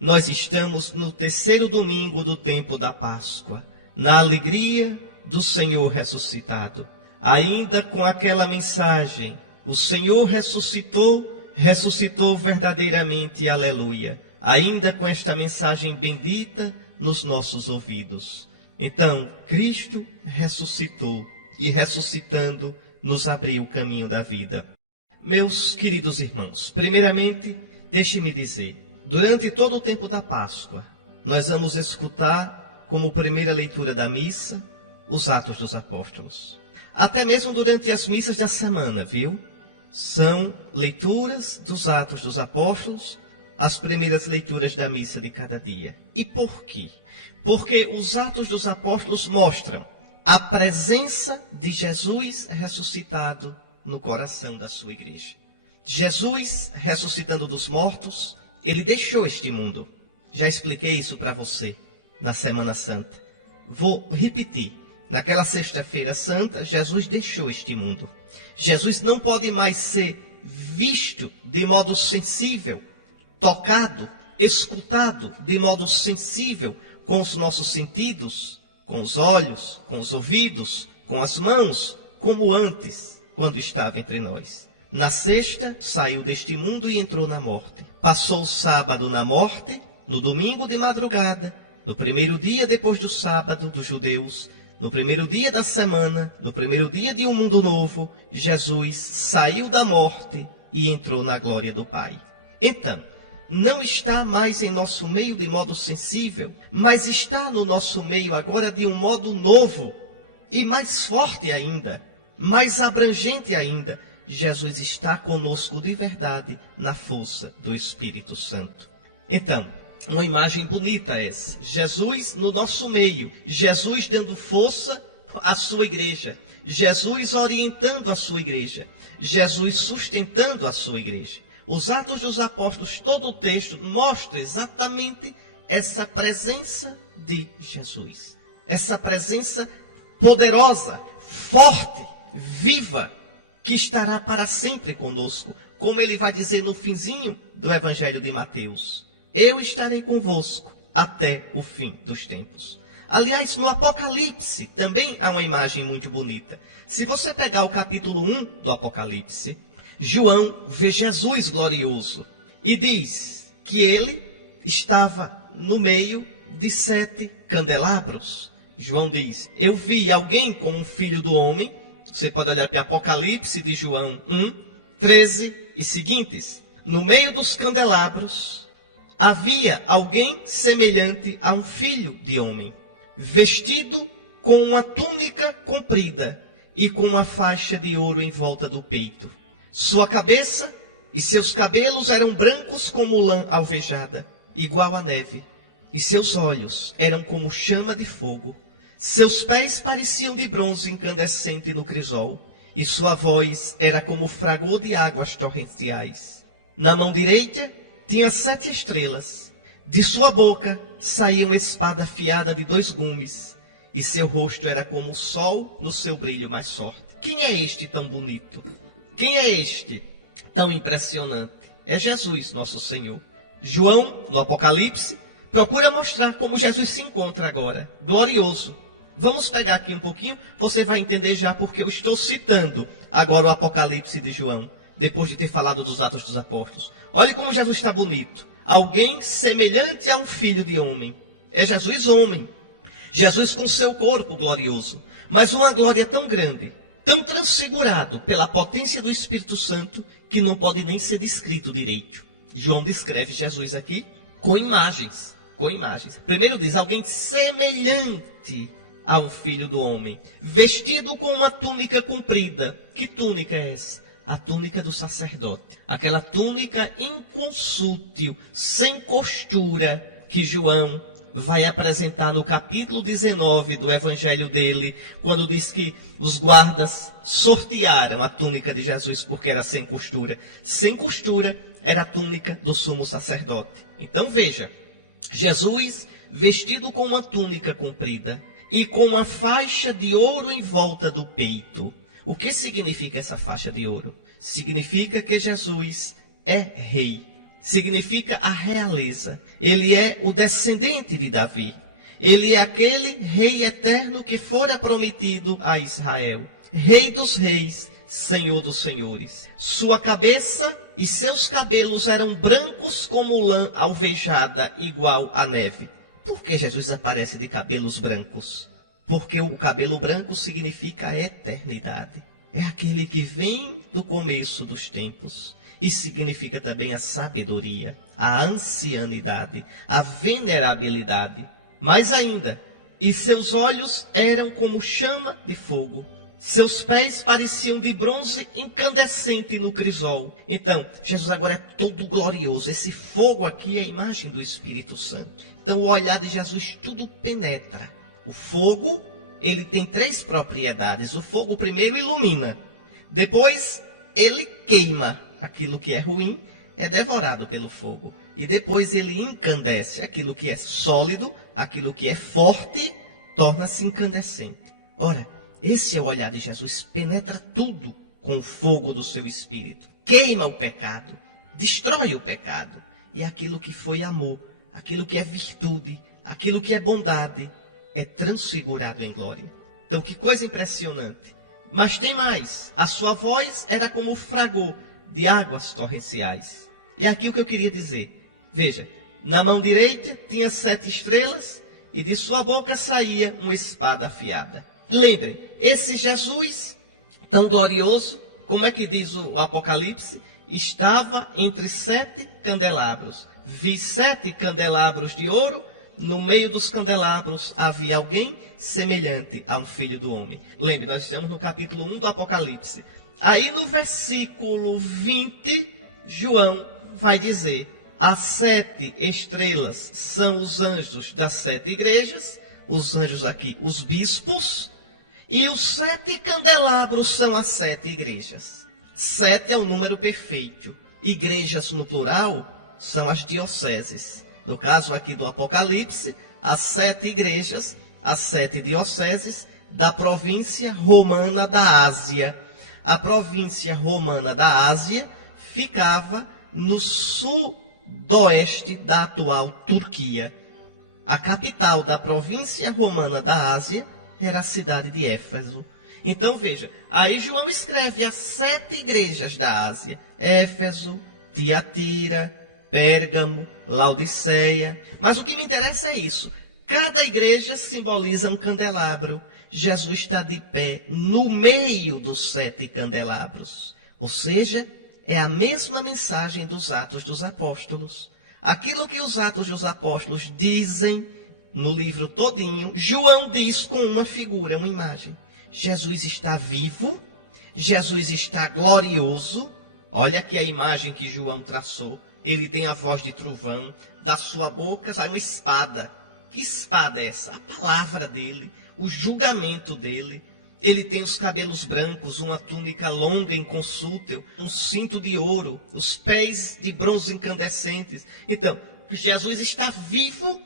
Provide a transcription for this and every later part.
Nós estamos no terceiro domingo do tempo da Páscoa, na alegria do Senhor ressuscitado. Ainda com aquela mensagem, o Senhor ressuscitou verdadeiramente, aleluia. Ainda com esta mensagem bendita nos nossos ouvidos. Então, Cristo ressuscitou e ressuscitando nos abriu o caminho da vida. Meus queridos irmãos, primeiramente, deixe-me dizer, durante todo o tempo da Páscoa, nós vamos escutar como primeira leitura da missa os Atos dos Apóstolos. Até mesmo durante as missas da semana, viu? São leituras dos Atos dos Apóstolos, as primeiras leituras da missa de cada dia. E por quê? Porque os Atos dos Apóstolos mostram a presença de Jesus ressuscitado no coração da sua igreja. Jesus, ressuscitando dos mortos, ele deixou este mundo. Já expliquei isso para você na Semana Santa. Vou repetir. Naquela sexta-feira santa, Jesus deixou este mundo. Jesus não pode mais ser visto de modo sensível, tocado, escutado de modo sensível com os nossos sentidos, com os olhos, com os ouvidos, com as mãos, como antes, quando estava entre nós. Na sexta, saiu deste mundo e entrou na morte. Passou o sábado na morte, no domingo de madrugada, no primeiro dia depois do sábado dos judeus, no primeiro dia da semana, no primeiro dia de um mundo novo, Jesus saiu da morte e entrou na glória do Pai. Então, não está mais em nosso meio de modo sensível, mas está no nosso meio agora de um modo novo e mais forte ainda, mais abrangente ainda. Jesus está conosco de verdade na força do Espírito Santo. Então, uma imagem bonita essa. Jesus no nosso meio, Jesus dando força à sua igreja, Jesus orientando a sua igreja, Jesus sustentando a sua igreja. Os Atos dos Apóstolos, todo o texto mostra exatamente essa presença de Jesus. Essa presença poderosa, forte, viva, que estará para sempre conosco. Como ele vai dizer no finzinho do Evangelho de Mateus. Eu estarei convosco até o fim dos tempos. Aliás, no Apocalipse também há uma imagem muito bonita. Se você pegar o capítulo 1 do Apocalipse, João vê Jesus glorioso e diz que ele estava no meio de 7 candelabros. João diz, eu vi alguém como um filho do homem. Você pode olhar para Apocalipse de João 1, 13 e seguintes. No meio dos candelabros havia alguém semelhante a um filho de homem, vestido com uma túnica comprida e com uma faixa de ouro em volta do peito. Sua cabeça e seus cabelos eram brancos como lã alvejada, igual à neve, e seus olhos eram como chama de fogo. Seus pés pareciam de bronze incandescente no crisol, e sua voz era como fragor de águas torrenciais. Na mão direita tinha 7 estrelas. De sua boca saía uma espada afiada de 2 gumes, e seu rosto era como o sol no seu brilho mais forte. Quem é este tão bonito? Quem é este tão impressionante? É Jesus, nosso Senhor. João, no Apocalipse, procura mostrar como Jesus se encontra agora, glorioso. Vamos pegar aqui um pouquinho, você vai entender já porque eu estou citando agora o Apocalipse de João, depois de ter falado dos Atos dos Apóstolos. Olhe como Jesus está bonito. Alguém semelhante a um filho de homem. É Jesus homem. Jesus com seu corpo glorioso. Mas uma glória tão grande, tão transfigurado pela potência do Espírito Santo, que não pode nem ser descrito direito. João descreve Jesus aqui com imagens. Primeiro diz, alguém semelhante a um filho do homem, vestido com uma túnica comprida. Que túnica é essa? A túnica do sacerdote. Aquela túnica inconsútil, sem costura, que João vai apresentar no capítulo 19 do Evangelho dele, quando diz que os guardas sortearam a túnica de Jesus porque era sem costura. Sem costura era a túnica do sumo sacerdote. Então veja, Jesus vestido com uma túnica comprida e com uma faixa de ouro em volta do peito. O que significa essa faixa de ouro? Significa que Jesus é rei. significa a realeza. Ele é o descendente de Davi. Ele é aquele rei eterno que fora prometido a Israel. Rei dos reis, Senhor dos senhores. Sua cabeça e seus cabelos eram brancos como lã alvejada, igual à neve. Por que Jesus aparece de cabelos brancos? Porque o cabelo branco significa a eternidade. É aquele que vem do começo dos tempos. E significa também a sabedoria, a ancianidade, a venerabilidade. Mais ainda, e seus olhos eram como chama de fogo. Seus pés pareciam de bronze incandescente no crisol. Então, Jesus agora é todo glorioso. Esse fogo aqui é a imagem do Espírito Santo. Então, o olhar de Jesus tudo penetra. O fogo, ele tem 3 propriedades. O fogo primeiro ilumina. Depois, ele queima. Aquilo que é ruim é devorado pelo fogo. E depois ele incandesce. Aquilo que é sólido, aquilo que é forte, torna-se incandescente. Ora, esse é o olhar de Jesus, penetra tudo com o fogo do seu Espírito. Queima o pecado, destrói o pecado. E aquilo que foi amor, aquilo que é virtude, aquilo que é bondade, é transfigurado em glória. Então, que coisa impressionante. Mas tem mais. A sua voz era como o fragor de águas torrenciais. E aqui o que eu queria dizer. Veja, na mão direita tinha 7 estrelas e de sua boca saía uma espada afiada. Lembrem, esse Jesus, tão glorioso, como é que diz o Apocalipse? Estava entre 7 candelabros. Vi 7 candelabros de ouro, no meio dos candelabros havia alguém semelhante a um filho do homem. Lembre, nós estamos no capítulo 1 do Apocalipse. Aí no versículo 20, João vai dizer, as 7 estrelas são os anjos das 7 igrejas, os anjos aqui, os bispos, e os 7 candelabros são as 7 igrejas. 7 é o número perfeito. Igrejas no plural são as dioceses. No caso aqui do Apocalipse, as 7 igrejas, as 7 dioceses da província romana da Ásia. A província romana da Ásia ficava no sudoeste da atual Turquia. A capital da província romana da Ásia era a cidade de Éfeso. Então veja, aí João escreve as 7 igrejas da Ásia. Éfeso, Tiatira, Pérgamo, Laodiceia. Mas o que me interessa é isso. Cada igreja simboliza um candelabro. Jesus está de pé no meio dos 7 candelabros. Ou seja, é a mesma mensagem dos Atos dos Apóstolos. Aquilo que os Atos dos Apóstolos dizem no livro todinho, João diz com uma figura, uma imagem. Jesus está vivo, Jesus está glorioso. Olha aqui a imagem que João traçou. Ele tem a voz de trovão, da sua boca sai uma espada. Que espada é essa? A palavra dele, o julgamento dele. Ele tem os cabelos brancos, uma túnica longa inconsútil, um cinto de ouro, os pés de bronze incandescentes. Então, Jesus está vivo,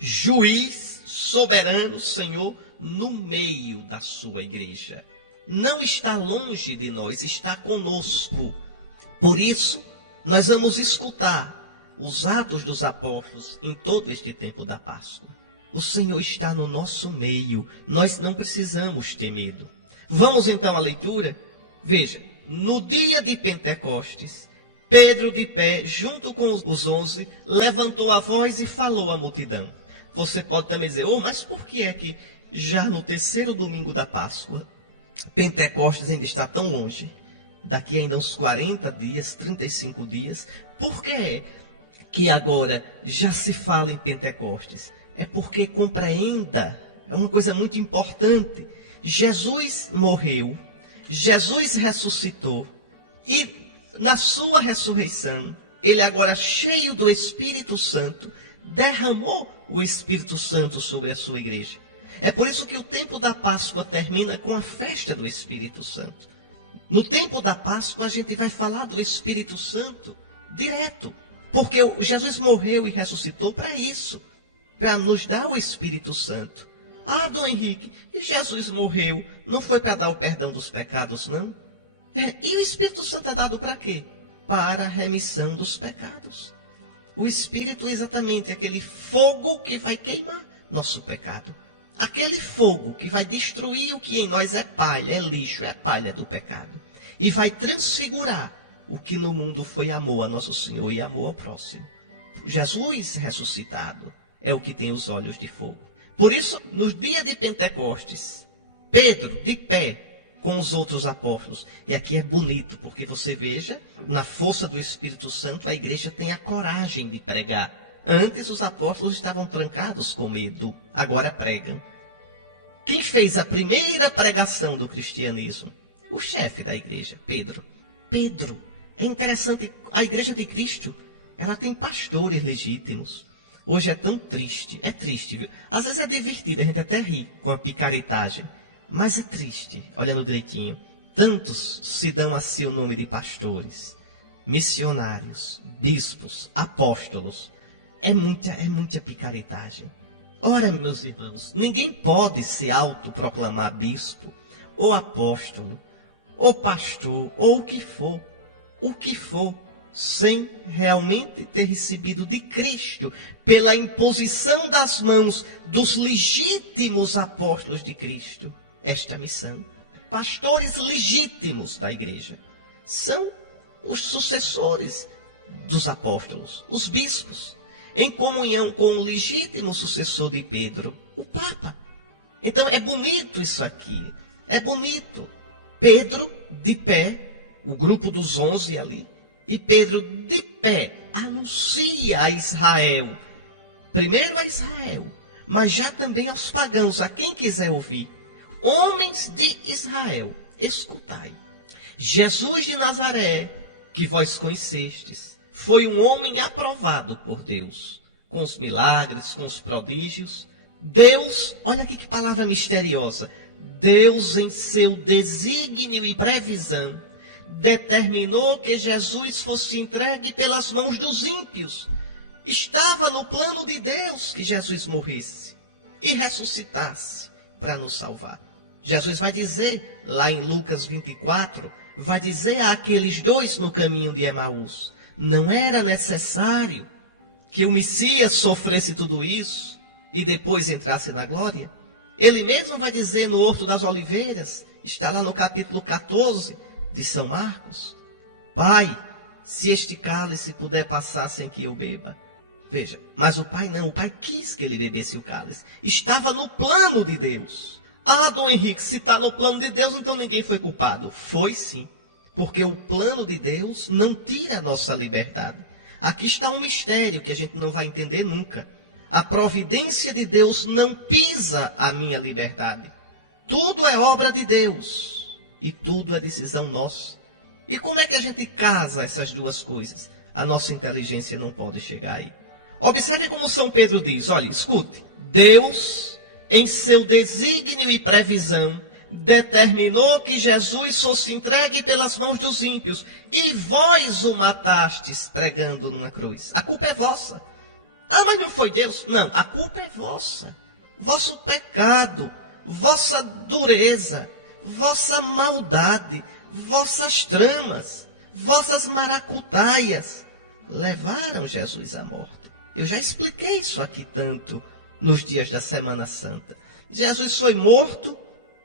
juiz, soberano, Senhor, no meio da sua igreja. Não está longe de nós, está conosco. Por isso, nós vamos escutar os Atos dos Apóstolos em todo este tempo da Páscoa. O Senhor está no nosso meio, nós não precisamos ter medo. Vamos então à leitura? Veja, no dia de Pentecostes, Pedro de pé, junto com os 11, levantou a voz e falou à multidão. Você pode também dizer, mas por que é que já no 3º domingo da Páscoa, Pentecostes ainda está tão longe? Daqui ainda uns 40 dias, 35 dias. Por que que agora já se fala em Pentecostes? É porque compreenda, é uma coisa muito importante. Jesus morreu, Jesus ressuscitou e na sua ressurreição, ele agora cheio do Espírito Santo, derramou o Espírito Santo sobre a sua igreja. É por isso que o tempo da Páscoa termina com a festa do Espírito Santo. No tempo da Páscoa a gente vai falar do Espírito Santo direto, porque Jesus morreu e ressuscitou para isso, para nos dar o Espírito Santo. Dom Henrique, e Jesus morreu, não foi para dar o perdão dos pecados, não? E o Espírito Santo é dado para quê? para a remissão dos pecados. O Espírito é exatamente aquele fogo que vai queimar nosso pecado. Aquele fogo que vai destruir o que em nós é palha, é lixo, é palha do pecado. E vai transfigurar o que no mundo foi amor a nosso Senhor e amor ao próximo. Jesus ressuscitado é o que tem os olhos de fogo. Por isso, no dia de Pentecostes, Pedro, de pé, com os outros apóstolos. E aqui é bonito, porque você veja, na força do Espírito Santo, a igreja tem a coragem de pregar. Antes os apóstolos estavam trancados com medo, agora pregam. Quem fez a primeira pregação do cristianismo? O chefe da igreja, Pedro. Pedro. É interessante, a igreja de Cristo, ela tem pastores legítimos. Hoje é tão triste, viu? Às vezes é divertido, a gente até ri com a picaretagem. Mas é triste, olhando direitinho. Tantos se dão a si o nome de pastores, missionários, bispos, apóstolos. É muita picaretagem. Ora, meus irmãos, ninguém pode se autoproclamar bispo, ou apóstolo, ou pastor, ou o que for, sem realmente ter recebido de Cristo, pela imposição das mãos dos legítimos apóstolos de Cristo, esta missão. Pastores legítimos da igreja são os sucessores dos apóstolos, os bispos, em comunhão com o legítimo sucessor de Pedro, o Papa. Então é bonito isso aqui, é bonito. Pedro de pé, o grupo dos 11 ali, e Pedro de pé anuncia a Israel, primeiro a Israel, mas já também aos pagãos, a quem quiser ouvir. Homens de Israel, escutai. Jesus de Nazaré, que vós conhecestes, foi um homem aprovado por Deus, com os milagres, com os prodígios. Deus, olha aqui que palavra misteriosa, Deus em seu desígnio e previsão, determinou que Jesus fosse entregue pelas mãos dos ímpios. Estava no plano de Deus que Jesus morresse e ressuscitasse para nos salvar. Jesus vai dizer, lá em Lucas 24, vai dizer àqueles dois no caminho de Emaús, não era necessário que o Messias sofresse tudo isso e depois entrasse na glória? Ele mesmo vai dizer no Horto das Oliveiras, está lá no capítulo 14 de São Marcos, Pai, se este cálice puder passar sem que eu beba. Veja, mas o Pai não, o Pai quis que ele bebesse o cálice. Estava no plano de Deus. Ah, Dom Henrique, se está no plano de Deus, então ninguém foi culpado. Foi sim, porque o plano de Deus não tira a nossa liberdade. Aqui está um mistério que a gente não vai entender nunca. A providência de Deus não pisa a minha liberdade. Tudo é obra de Deus e tudo é decisão nossa. E como é que a gente casa essas duas coisas? A nossa inteligência não pode chegar aí. Observe como São Pedro diz, olha, escute. Deus, em seu desígnio e previsão, determinou que Jesus fosse entregue pelas mãos dos ímpios, e vós o matastes pregando numa cruz. A culpa é vossa. Ah, mas não foi Deus? Não, a culpa é vossa. Vosso pecado, vossa dureza, vossa maldade, vossas tramas, vossas maracutaias levaram Jesus à morte. Eu já expliquei isso aqui tanto nos dias da Semana Santa. Jesus foi morto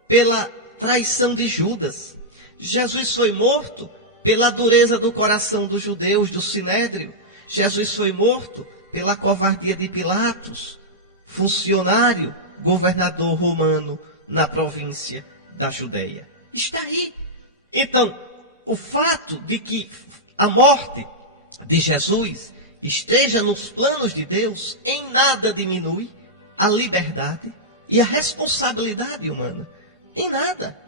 pela traição de Judas. Jesus foi morto pela dureza do coração dos judeus, do Sinédrio. Jesus foi morto pela covardia de Pilatos, funcionário, governador romano na província da Judéia. Está aí. Então, o fato de que a morte de Jesus esteja nos planos de Deus, em nada diminui a liberdade e a responsabilidade humana. Em nada.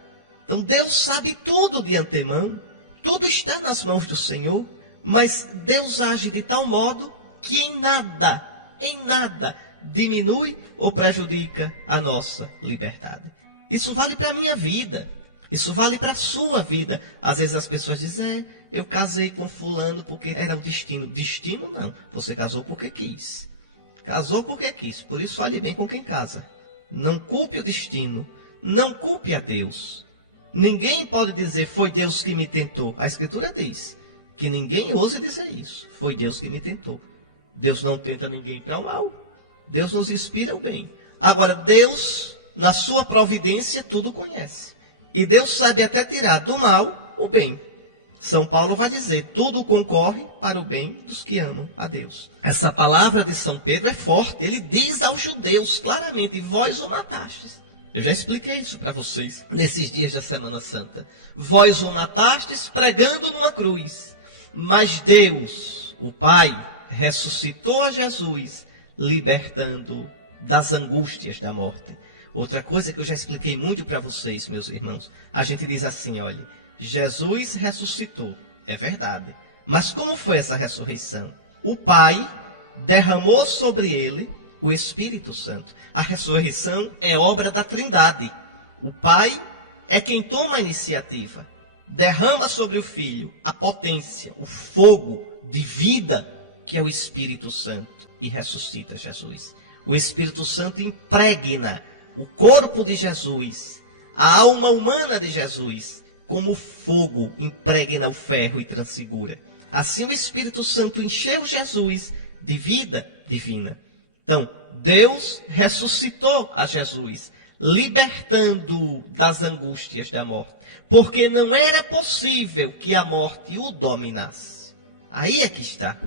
Então Deus sabe tudo de antemão, tudo está nas mãos do Senhor, mas Deus age de tal modo que em nada diminui ou prejudica a nossa liberdade. Isso vale para a minha vida, isso vale para a sua vida. Às vezes as pessoas dizem, eu casei com fulano porque era o destino. Destino não, você casou porque quis. Casou porque quis, por isso fale bem com quem casa. Não culpe o destino, não culpe a Deus. Ninguém pode dizer, foi Deus que me tentou. A Escritura diz Que ninguém ouse dizer isso. Foi Deus que me tentou. Deus não tenta ninguém para o mal. Deus nos inspira o bem. Agora, Deus, na sua providência, tudo conhece. E Deus sabe até tirar do mal o bem. São Paulo vai dizer, tudo concorre para o bem dos que amam a Deus. Essa palavra de São Pedro é forte. Ele diz aos judeus claramente, vós o matastes. Eu já expliquei isso para vocês nesses dias da Semana Santa. Vós o matastes pregando numa cruz. Mas Deus, o Pai, ressuscitou a Jesus, libertando das angústias da morte. Outra coisa que eu já expliquei muito para vocês, meus irmãos. A gente diz assim, olha, Jesus ressuscitou. É verdade. Mas como foi essa ressurreição? O Pai derramou sobre ele o Espírito Santo. A ressurreição é obra da Trindade. O Pai é quem toma a iniciativa. Derrama sobre o Filho a potência, o fogo de vida, que é o Espírito Santo, e ressuscita Jesus. O Espírito Santo impregna o corpo de Jesus, a alma humana de Jesus, como fogo impregna o ferro e transfigura. Assim o Espírito Santo encheu Jesus de vida divina. Então, Deus ressuscitou a Jesus, libertando-o das angústias da morte, porque não era possível que a morte o dominasse. Aí é que está.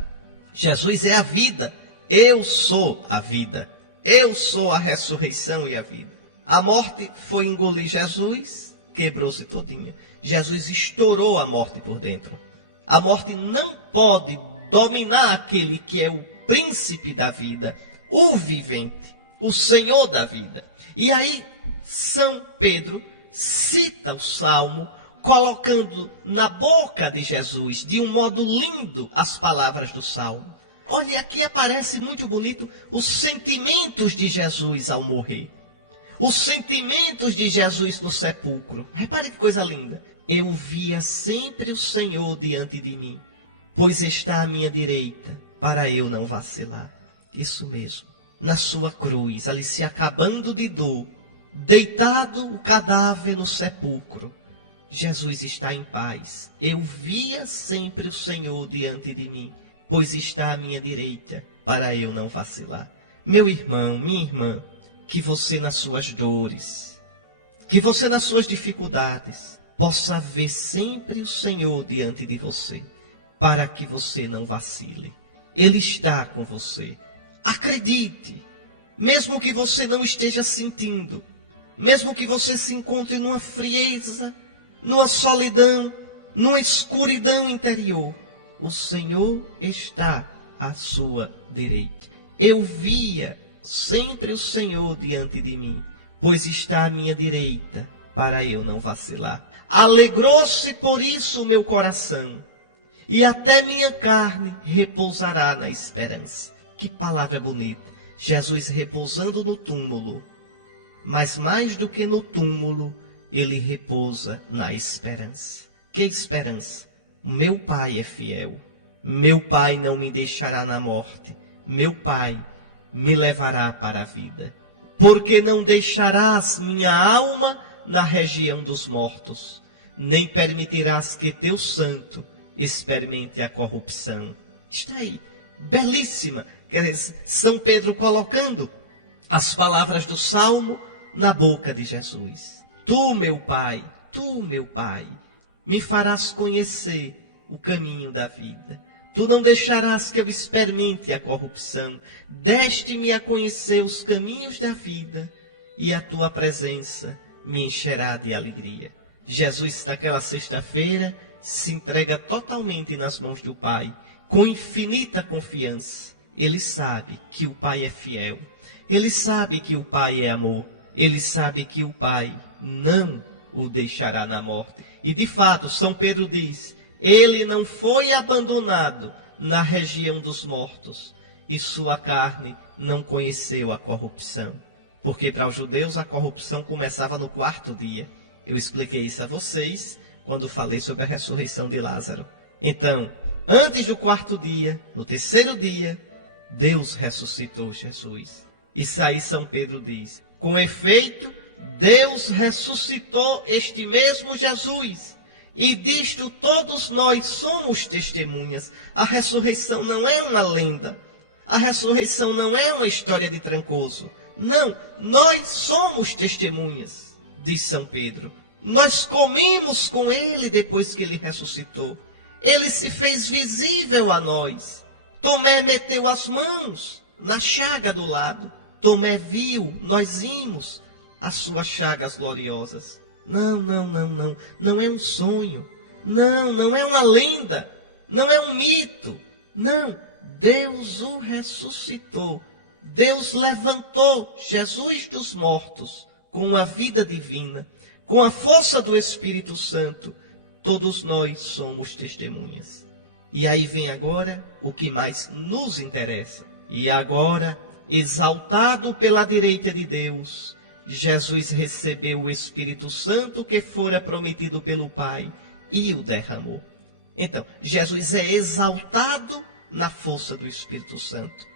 Jesus é a vida. Eu sou a vida. Eu sou a ressurreição e a vida. A morte foi engolir Jesus, quebrou-se todinha. Jesus estourou a morte por dentro. A morte não pode dominar aquele que é o príncipe da vida, o vivente, o Senhor da vida. E aí, São Pedro cita o Salmo, colocando na boca de Jesus, de um modo lindo, as palavras do Salmo. Olha, aqui aparece muito bonito os sentimentos de Jesus ao morrer. Os sentimentos de Jesus no sepulcro. Repare que coisa linda. Eu via sempre o Senhor diante de mim, pois está à minha direita, para eu não vacilar. Isso mesmo. Na sua cruz, ali se acabando de dor, deitado o cadáver no sepulcro, Jesus está em paz. Eu via sempre o Senhor diante de mim, pois está à minha direita, para eu não vacilar. Meu irmão, minha irmã, que você nas suas dores, que você nas suas dificuldades, possa ver sempre o Senhor diante de você, para que você não vacile. Ele está com você. Acredite, mesmo que você não esteja sentindo, mesmo que você se encontre numa frieza, numa solidão, numa escuridão interior, o Senhor está à sua direita. Eu via sempre o Senhor diante de mim, pois está à minha direita, para eu não vacilar. Alegrou-se por isso o meu coração, e até minha carne repousará na esperança. Que palavra bonita. Jesus repousando no túmulo, mas mais do que no túmulo, ele repousa na esperança. Que esperança? Meu Pai é fiel. Meu Pai não me deixará na morte. Meu Pai me levará para a vida. Porque não deixarás minha alma na região dos mortos, nem permitirás que teu santo experimente a corrupção. Está aí, belíssima. São Pedro colocando as palavras do Salmo na boca de Jesus. Tu, meu Pai, me farás conhecer o caminho da vida. Tu não deixarás que eu experimente a corrupção. Deste-me a conhecer os caminhos da vida, e a tua presença me encherá de alegria. Jesus, naquela sexta-feira, se entrega totalmente nas mãos do Pai, com infinita confiança. Ele sabe que o Pai é fiel. Ele sabe que o Pai é amor. Ele sabe que o Pai não o deixará na morte. E de fato, São Pedro diz, ele não foi abandonado na região dos mortos, e sua carne não conheceu a corrupção. Porque para os judeus a corrupção começava no 4º dia. Eu expliquei isso a vocês quando falei sobre a ressurreição de Lázaro. Então, antes do 4º dia, no 3º dia, Deus ressuscitou Jesus. Isso aí São Pedro diz, com efeito, Deus ressuscitou este mesmo Jesus, E disto todos nós somos testemunhas. A ressurreição não é uma lenda. A ressurreição não é uma história de Trancoso. Não, nós somos testemunhas, diz São Pedro. Nós comemos com ele depois que ele ressuscitou. Ele se fez visível a nós. Tomé meteu as mãos na chaga do lado. Tomé viu, nós vimos as suas chagas gloriosas. Não, não é um sonho. Não é uma lenda. Não é um mito. Não, Deus o ressuscitou. Deus levantou Jesus dos mortos com a vida divina, com a força do Espírito Santo. Todos nós somos testemunhas. E aí vem agora o que mais nos interessa. E agora, exaltado pela direita de Deus, Jesus recebeu o Espírito Santo que fora prometido pelo Pai e o derramou. Então, Jesus é exaltado na força do Espírito Santo.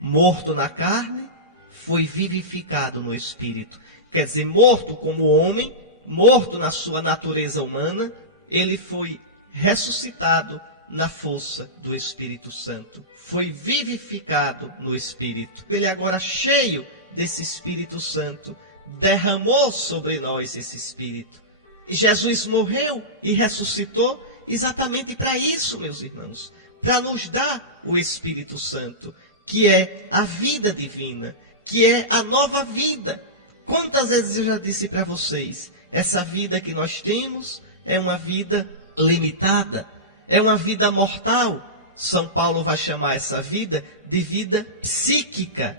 Morto na carne, foi vivificado no Espírito. Quer dizer, morto como homem, morto na sua natureza humana, ele foi ressuscitado na força do Espírito Santo. Foi vivificado no Espírito. Ele agora, cheio desse Espírito Santo, derramou sobre nós esse Espírito. E Jesus morreu e ressuscitou exatamente para isso, meus irmãos. Para nos dar o Espírito Santo, que é a vida divina, que é a nova vida. Quantas vezes eu já disse para vocês, essa vida que nós temos é uma vida limitada, é uma vida mortal. São Paulo vai chamar essa vida de vida psíquica.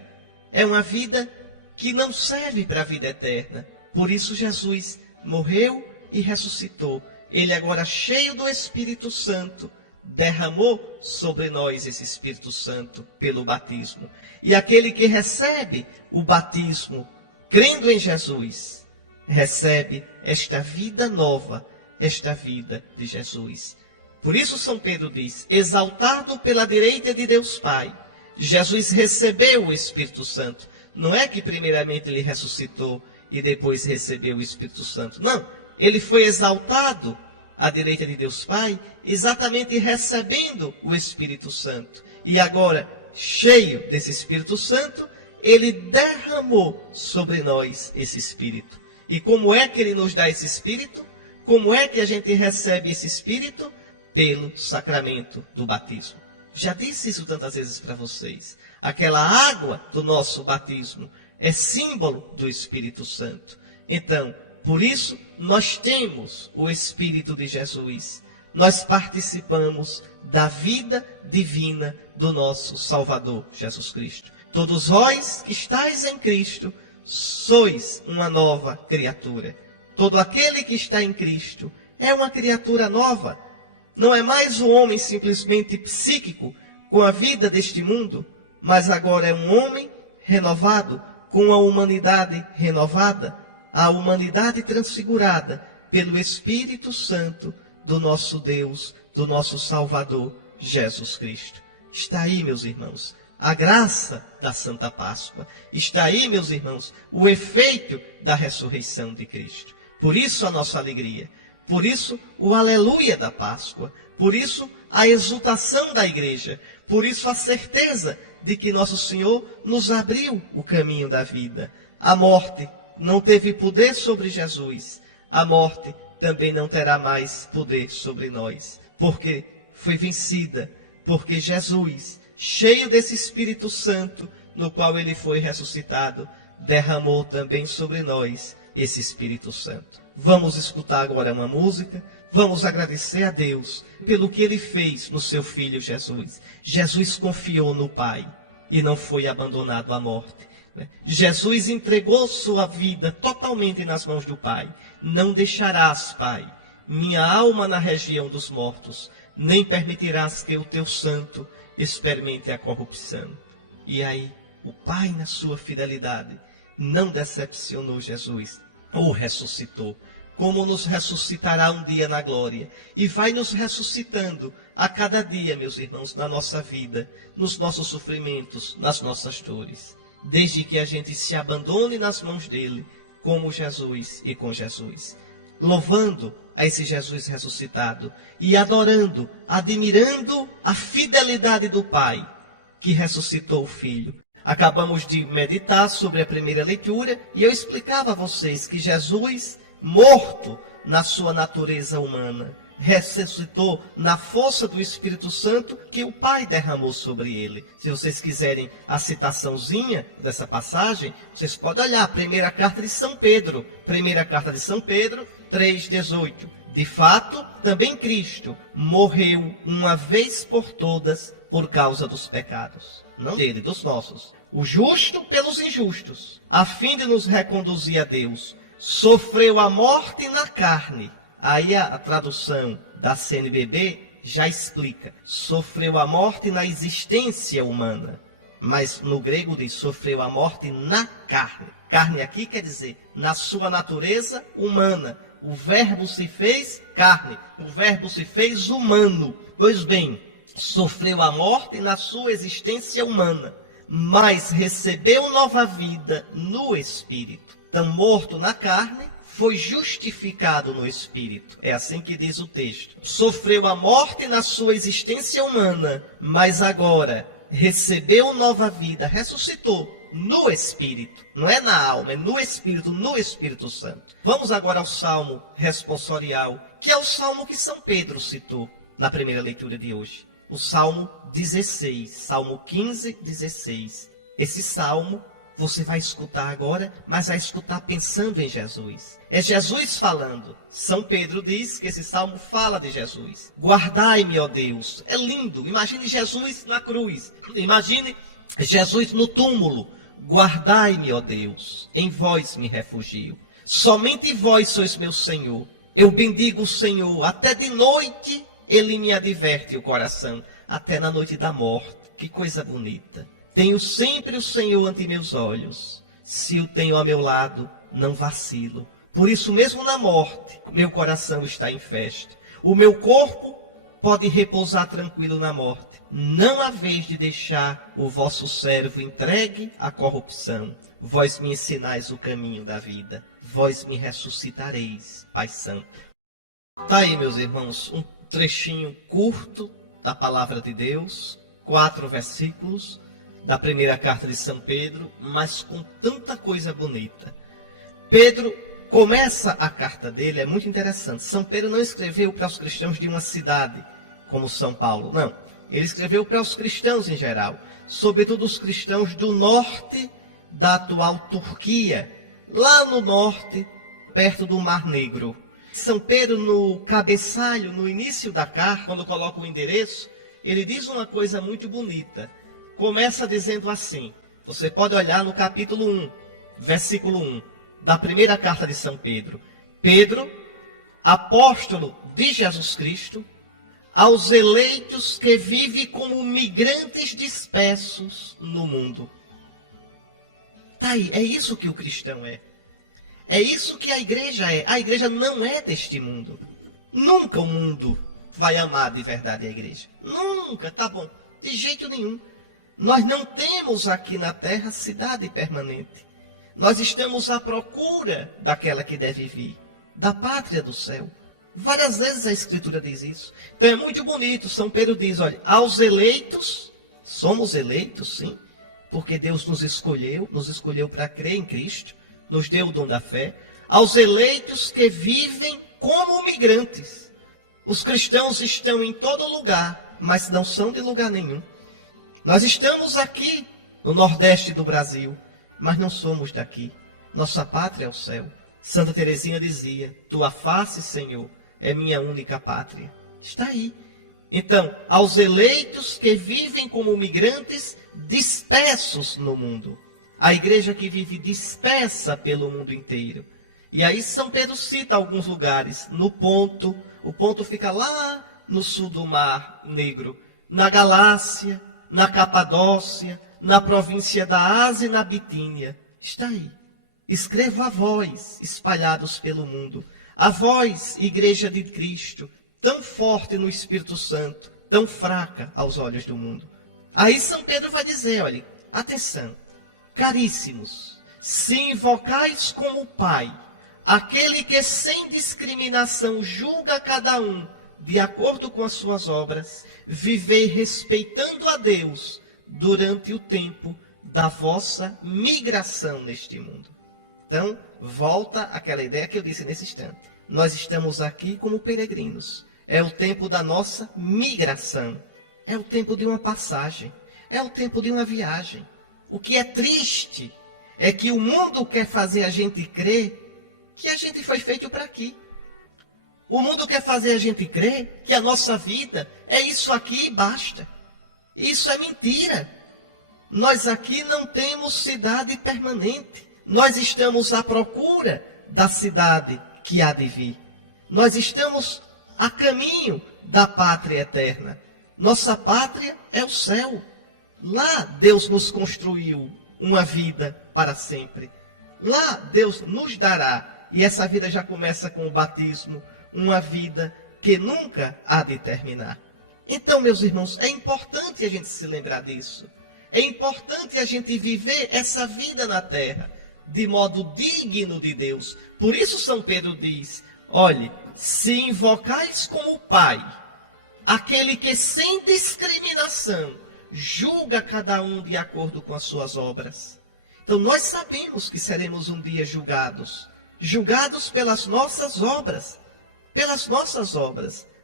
É uma vida que não serve para a vida eterna. Por isso Jesus morreu e ressuscitou. Ele agora, cheio do Espírito Santo, derramou sobre nós esse Espírito Santo pelo batismo. E aquele que recebe o batismo, crendo em Jesus, recebe esta vida nova, esta vida de Jesus. Por isso São Pedro diz, exaltado pela direita de Deus Pai, Jesus recebeu o Espírito Santo. Não é que primeiramente ele ressuscitou e depois recebeu o Espírito Santo. Não, ele foi exaltado à direita de Deus Pai, exatamente recebendo o Espírito Santo. E agora, cheio desse Espírito Santo, ele derramou sobre nós esse Espírito. E como é que ele nos dá esse Espírito? Como é que a gente recebe esse Espírito? Pelo sacramento do batismo. Já disse isso tantas vezes para vocês. Aquela água do nosso batismo é símbolo do Espírito Santo. Então, por isso, nós temos o Espírito de Jesus. Nós participamos da vida divina do nosso Salvador, Jesus Cristo. Todos vós que estáis em Cristo, sois uma nova criatura. Todo aquele que está em Cristo é uma criatura nova. Não é mais um homem simplesmente psíquico, com a vida deste mundo, mas agora é um homem renovado, com a humanidade renovada, a humanidade transfigurada pelo Espírito Santo do nosso Deus, do nosso Salvador, Jesus Cristo. Está aí, meus irmãos, a graça da Santa Páscoa. Está aí, meus irmãos, o efeito da ressurreição de Cristo. Por isso a nossa alegria. Por isso o aleluia da Páscoa. Por isso a exultação da igreja. Por isso a certeza de que nosso Senhor nos abriu o caminho da vida. A morte não teve poder sobre Jesus. A morte também não terá mais poder sobre nós. Porque foi vencida. Porque Jesus, cheio desse Espírito Santo, no qual ele foi ressuscitado, derramou também sobre nós esse Espírito Santo. Vamos escutar agora uma música. Vamos agradecer a Deus pelo que ele fez no seu Filho Jesus. Jesus confiou no Pai e não foi abandonado à morte. Jesus entregou sua vida totalmente nas mãos do Pai. Não deixarás, Pai, minha alma na região dos mortos, nem permitirás que o teu santo experimente a corrupção. E aí, o Pai, na sua fidelidade, não decepcionou Jesus, o ressuscitou, como nos ressuscitará um dia na glória. E vai nos ressuscitando a cada dia, meus irmãos, na nossa vida, nos nossos sofrimentos, nas nossas dores. Desde que a gente se abandone nas mãos dele, como Jesus e com Jesus. louvando a esse Jesus ressuscitado e adorando, admirando a fidelidade do Pai que ressuscitou o Filho. Acabamos de meditar sobre a primeira leitura e eu explicava a vocês que Jesus, morto na sua natureza humana, ressuscitou na força do Espírito Santo que o Pai derramou sobre ele. Se vocês quiserem a citaçãozinha dessa passagem, vocês podem olhar a primeira carta de São Pedro. Primeira carta de São Pedro, 3,18. De fato, também Cristo morreu uma vez por todas por causa dos pecados. Não dele, dos nossos. O justo pelos injustos, a fim de nos reconduzir a Deus. Sofreu a morte na carne. Aí a tradução da CNBB já explica. Sofreu a morte na existência humana. Mas no grego diz, sofreu a morte na carne. Carne aqui quer dizer, na sua natureza humana. O verbo se fez carne. O verbo se fez humano. Pois bem, sofreu a morte na sua existência humana. Mas recebeu nova vida no Espírito. Então, morto na carne, foi justificado no Espírito. É assim que diz o texto. Sofreu a morte na sua existência humana, mas agora recebeu nova vida, ressuscitou no Espírito. Não é na alma, é no Espírito Santo. Vamos agora ao Salmo responsorial, que é o Salmo que São Pedro citou na primeira leitura de hoje. O Salmo 16, Salmo 15, 16. Esse Salmo você vai escutar agora, mas vai escutar pensando em Jesus. É Jesus falando. São Pedro diz que esse salmo fala de Jesus. Guardai-me, ó Deus. É lindo. Imagine Jesus na cruz. Imagine Jesus no túmulo. Guardai-me, ó Deus. Em vós me refugio. Somente vós sois meu Senhor. Eu bendigo o Senhor. Até de noite ele me adverte o coração. Até na noite da morte. Que coisa bonita. Tenho sempre o Senhor ante meus olhos. Se o tenho a meu lado, não vacilo. Por isso mesmo na morte, meu coração está em festa. O meu corpo pode repousar tranquilo na morte. Não há vez de deixar o vosso servo entregue à corrupção. Vós me ensinais o caminho da vida. Vós me ressuscitareis, Pai Santo. Tá aí, meus irmãos, um trechinho curto da palavra de Deus. 4 versículos. Da primeira carta de São Pedro, mas com tanta coisa bonita. Pedro começa a carta dele, é muito interessante. São Pedro não escreveu para os cristãos de uma cidade como São Paulo, não. Ele escreveu para os cristãos em geral, sobretudo os cristãos do norte da atual Turquia, lá no norte, perto do Mar Negro. São Pedro, no cabeçalho, no início da carta, quando coloca o endereço, ele diz uma coisa muito bonita. Começa dizendo assim, você pode olhar no capítulo 1, versículo 1, da primeira carta de São Pedro. Pedro, apóstolo de Jesus Cristo, aos eleitos que vivem como migrantes dispersos no mundo. Tá aí, é isso que o cristão é. É isso que a igreja é. A igreja não é deste mundo. Nunca o mundo vai amar de verdade a igreja. Nunca, tá bom, de jeito nenhum. Nós não temos aqui na terra cidade permanente. Nós estamos à procura daquela que deve vir, da pátria do céu. Várias vezes a Escritura diz isso. Então é muito bonito. São Pedro diz, olha, aos eleitos, somos eleitos, sim, porque Deus nos escolheu para crer em Cristo, nos deu o dom da fé. Aos eleitos que vivem como migrantes. Os cristãos estão em todo lugar, mas não são de lugar nenhum. Nós estamos aqui no Nordeste do Brasil, mas não somos daqui. Nossa pátria é o céu. Santa Teresinha dizia, tua face, Senhor, é minha única pátria. Está aí. Então, aos eleitos que vivem como migrantes dispersos no mundo. A igreja que vive dispersa pelo mundo inteiro. E aí São Pedro cita alguns lugares. No Ponto, o Ponto fica lá no sul do Mar Negro. Na Galácia, na Capadócia, na província da Ásia e na Bitínia. Está aí. Escrevo a vós, espalhados pelo mundo. A vós, Igreja de Cristo, tão forte no Espírito Santo, tão fraca aos olhos do mundo. Aí São Pedro vai dizer, olha, atenção, caríssimos, se invocais como Pai aquele que sem discriminação julga cada um de acordo com as suas obras, vivei respeitando a Deus durante o tempo da vossa migração neste mundo. Então, volta àquela ideia que eu disse nesse instante. Nós estamos aqui como peregrinos. É o tempo da nossa migração. É o tempo de uma passagem. É o tempo de uma viagem. O que é triste é que o mundo quer fazer a gente crer que a gente foi feito para aqui. O mundo quer fazer a gente crer que a nossa vida é isso aqui e basta. Isso é mentira. Nós aqui não temos cidade permanente. Nós estamos à procura da cidade que há de vir. Nós estamos a caminho da pátria eterna. Nossa pátria é o céu. Lá Deus nos construiu uma vida para sempre. Lá Deus nos dará, e essa vida já começa com o batismo, uma vida que nunca há de terminar. Então, meus irmãos, é importante a gente se lembrar disso. É importante a gente viver essa vida na terra de modo digno de Deus. Por isso São Pedro diz, olhe, se invocais como Pai, aquele que sem discriminação julga cada um de acordo com as suas obras. Então nós sabemos que seremos um dia julgados pelas nossas obras,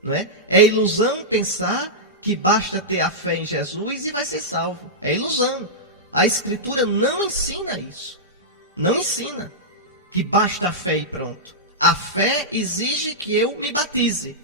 não é? É ilusão pensar que basta ter a fé em Jesus e vai ser salvo. É ilusão. A Escritura não ensina isso. Não ensina que basta a fé e pronto. A fé exige que eu me batize.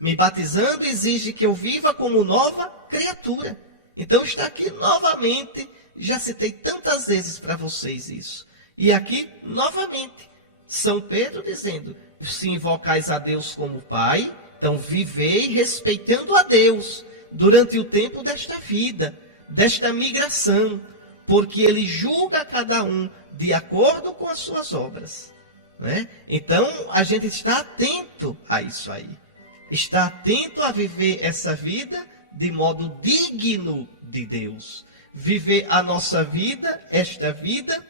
Me batizando exige que eu viva como nova criatura. Então está aqui novamente, já citei tantas vezes para vocês isso. E aqui, novamente, São Pedro dizendo, se invocais a Deus como Pai, então vivei respeitando a Deus durante o tempo desta vida, desta migração, porque Ele julga cada um de acordo com as suas obras. Né? Então, a gente está atento a isso aí. Está atento a viver essa vida de modo digno de Deus. Viver a nossa vida, esta vida,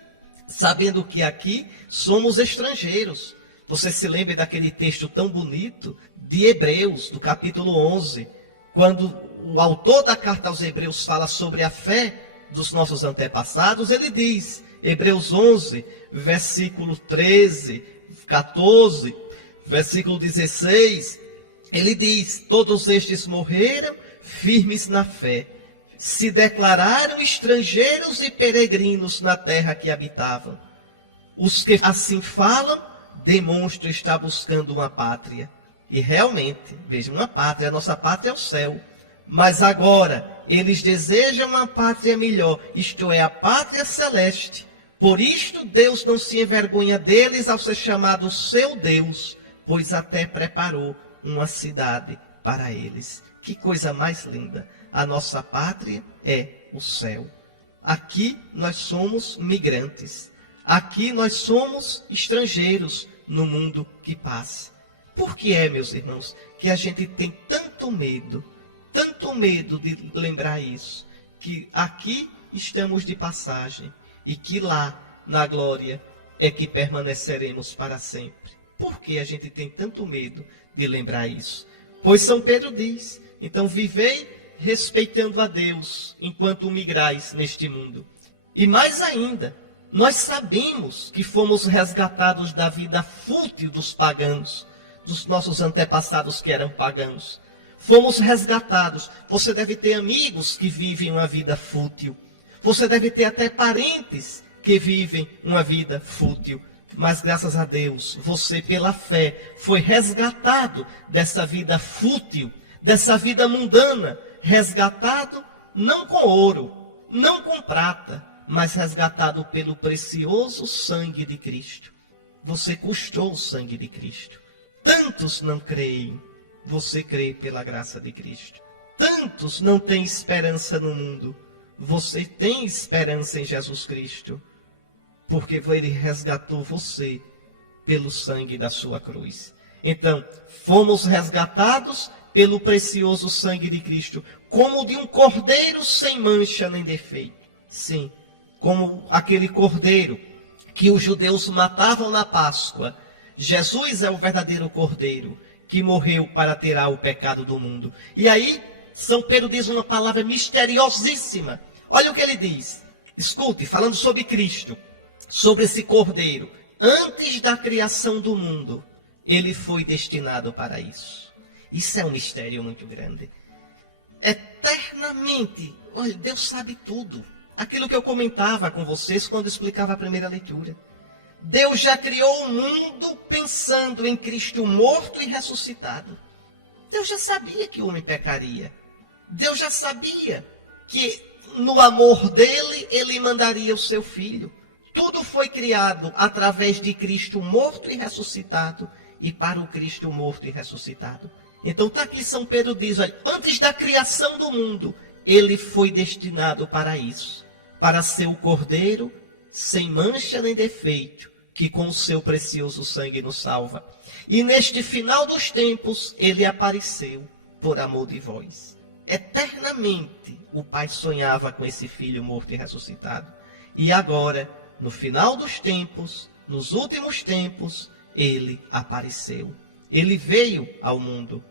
sabendo que aqui somos estrangeiros. Você se lembra daquele texto tão bonito de Hebreus, do capítulo 11, quando o autor da carta aos Hebreus fala sobre a fé dos nossos antepassados, ele diz, Hebreus 11, versículo 13, 14, versículo 16, ele diz, todos estes morreram firmes na fé, se declararam estrangeiros e peregrinos na terra que habitavam. Os que assim falam, demonstram estar buscando uma pátria. E realmente, vejam, uma pátria, a nossa pátria é o céu. Mas agora, eles desejam uma pátria melhor, isto é, a pátria celeste. Por isto, Deus não se envergonha deles ao ser chamado seu Deus, pois até preparou uma cidade para eles. Que coisa mais linda! A nossa pátria é o céu. Aqui nós somos migrantes. Aqui nós somos estrangeiros no mundo que passa. Por que é, meus irmãos, que a gente tem tanto medo de lembrar isso? Que aqui estamos de passagem e que lá, na glória, é que permaneceremos para sempre. Por que a gente tem tanto medo de lembrar isso? Pois São Pedro diz, então vivei respeitando a Deus enquanto migrais neste mundo. E mais ainda, nós sabemos que fomos resgatados da vida fútil dos pagãos, dos nossos antepassados que eram pagãos. Fomos resgatados. Você deve ter amigos que vivem uma vida fútil. Você deve ter até parentes que vivem uma vida fútil. Mas graças a Deus, você pela fé foi resgatado dessa vida fútil, dessa vida mundana, resgatado não com ouro, não com prata, mas resgatado pelo precioso sangue de Cristo. Você custou o sangue de Cristo. Tantos não creem, você crê pela graça de Cristo. Tantos não têm esperança no mundo, você tem esperança em Jesus Cristo, porque Ele resgatou você pelo sangue da sua cruz. Então, fomos resgatados pelo precioso sangue de Cristo, como de um cordeiro sem mancha nem defeito. Sim, como aquele cordeiro que os judeus matavam na Páscoa, Jesus é o verdadeiro Cordeiro que morreu para tirar o pecado do mundo. E aí, São Pedro diz uma palavra misteriosíssima. Olha o que ele diz. Escute, falando sobre Cristo, sobre esse Cordeiro. Antes da criação do mundo, ele foi destinado para isso. Isso é um mistério muito grande. Eternamente, olha, Deus sabe tudo. Aquilo que eu comentava com vocês quando explicava a primeira leitura. Deus já criou o mundo pensando em Cristo morto e ressuscitado. Deus já sabia que o homem pecaria. Deus já sabia que no amor dele, ele mandaria o seu filho. Tudo foi criado através de Cristo morto e ressuscitado e para o Cristo morto e ressuscitado. Então está aqui São Pedro diz, olha, antes da criação do mundo, ele foi destinado para isso. Para ser o Cordeiro sem mancha nem defeito, que com o seu precioso sangue nos salva. E neste final dos tempos, ele apareceu por amor de vós. Eternamente, o Pai sonhava com esse Filho morto e ressuscitado. E agora, no final dos tempos, nos últimos tempos, ele apareceu. Ele veio ao mundo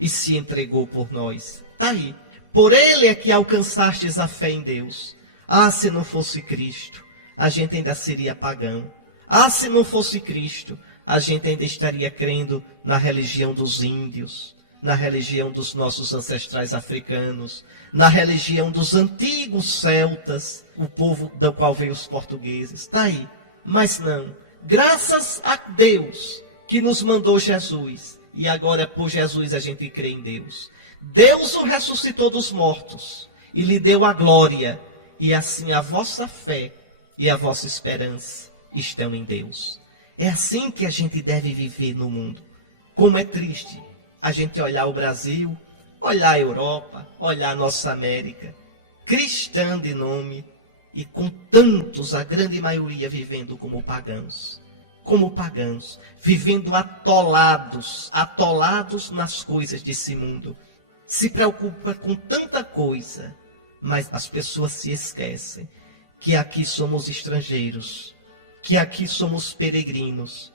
e se entregou por nós. Está aí. Por ele é que alcançastes a fé em Deus. Ah, se não fosse Cristo, a gente ainda seria pagão. Ah, se não fosse Cristo, a gente ainda estaria crendo na religião dos índios, na religião dos nossos ancestrais africanos, na religião dos antigos celtas, o povo do qual veio os portugueses. Está aí. Mas não. Graças a Deus que nos mandou Jesus. E agora por Jesus a gente crê em Deus. Deus o ressuscitou dos mortos e lhe deu a glória. E assim a vossa fé e a vossa esperança estão em Deus. É assim que a gente deve viver no mundo. Como é triste a gente olhar o Brasil, olhar a Europa, olhar a nossa América, cristã de nome, e com tantos, a grande maioria, vivendo como pagãos, vivendo atolados nas coisas desse mundo. Se preocupa com tanta coisa, mas as pessoas se esquecem que aqui somos estrangeiros, que aqui somos peregrinos,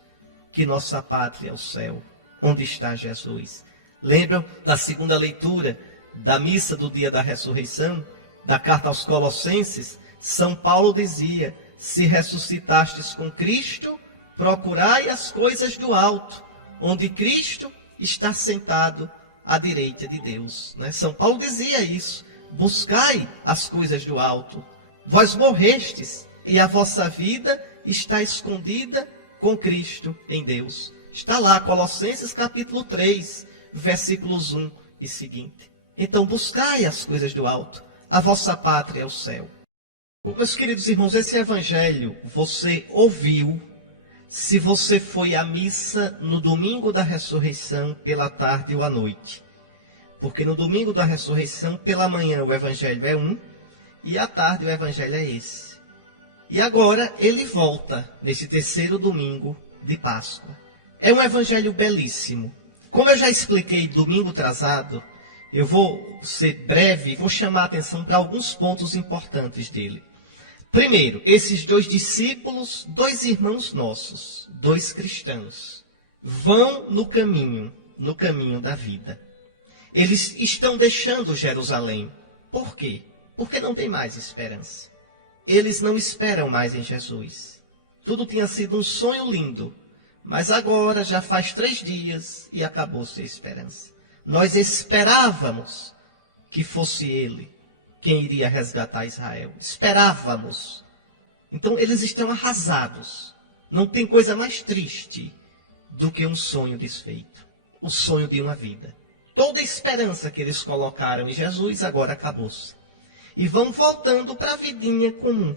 que nossa pátria é o céu, onde está Jesus. Lembram da segunda leitura da missa do dia da ressurreição, da carta aos Colossenses? São Paulo dizia, se ressuscitastes com Cristo, procurai as coisas do alto, onde Cristo está sentado à direita de Deus. Né? São Paulo dizia isso, buscai as coisas do alto. Vós morrestes e a vossa vida está escondida com Cristo em Deus. Está lá, Colossenses capítulo 3, versículos 1 e seguinte. Então buscai as coisas do alto, a vossa pátria é o céu. Meus queridos irmãos, esse evangelho você ouviu se você foi à missa no domingo da ressurreição pela tarde ou à noite. Porque no domingo da ressurreição, pela manhã o evangelho é um, e à tarde o evangelho é esse. E agora ele volta nesse terceiro domingo de Páscoa. É um evangelho belíssimo. Como eu já expliquei domingo atrasado, eu vou ser breve e vou chamar a atenção para alguns pontos importantes dele. Primeiro, esses dois discípulos, dois irmãos nossos, dois cristãos, vão no caminho da vida. Eles estão deixando Jerusalém. Por quê? Porque não tem mais esperança. Eles não esperam mais em Jesus. Tudo tinha sido um sonho lindo, mas agora já faz 3 dias e acabou-se a esperança. Nós esperávamos que fosse ele quem iria resgatar Israel. Esperávamos. Então eles estão arrasados. Não tem coisa mais triste do que um sonho desfeito. O sonho de uma vida. Toda a esperança que eles colocaram em Jesus agora acabou-se. E vão voltando para a vidinha comum.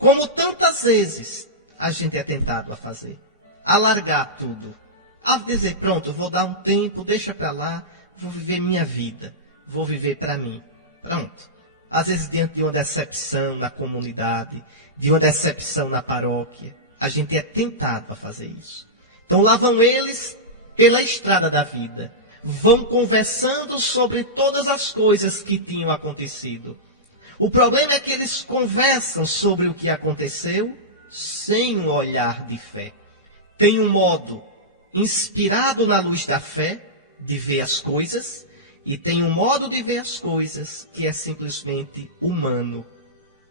Como tantas vezes a gente é tentado a fazer. A largar tudo. A dizer, pronto, vou dar um tempo, deixa para lá, vou viver minha vida. Vou viver para mim. Pronto. Às vezes diante de uma decepção na comunidade, de uma decepção na paróquia, a gente é tentado a fazer isso. Então lá vão eles pela estrada da vida. Vão conversando sobre todas as coisas que tinham acontecido. O problema é que eles conversam sobre o que aconteceu sem um olhar de fé. tem um modo inspirado na luz da fé de ver as coisas, e tem um modo de ver as coisas que é simplesmente humano,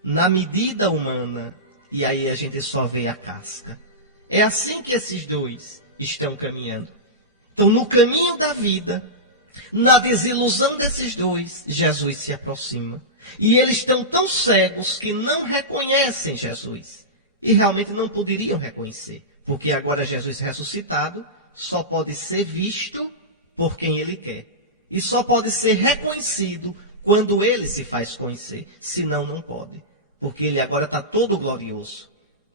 na medida humana, e aí a gente só vê a casca. É assim que esses dois estão caminhando. Então, no caminho da vida, na desilusão desses dois, Jesus se aproxima. E eles estão tão cegos que não reconhecem Jesus. E realmente não poderiam reconhecer, porque agora Jesus ressuscitado só pode ser visto por quem ele quer. E só pode ser reconhecido quando ele se faz conhecer. Senão, não pode. Porque ele agora está todo glorioso.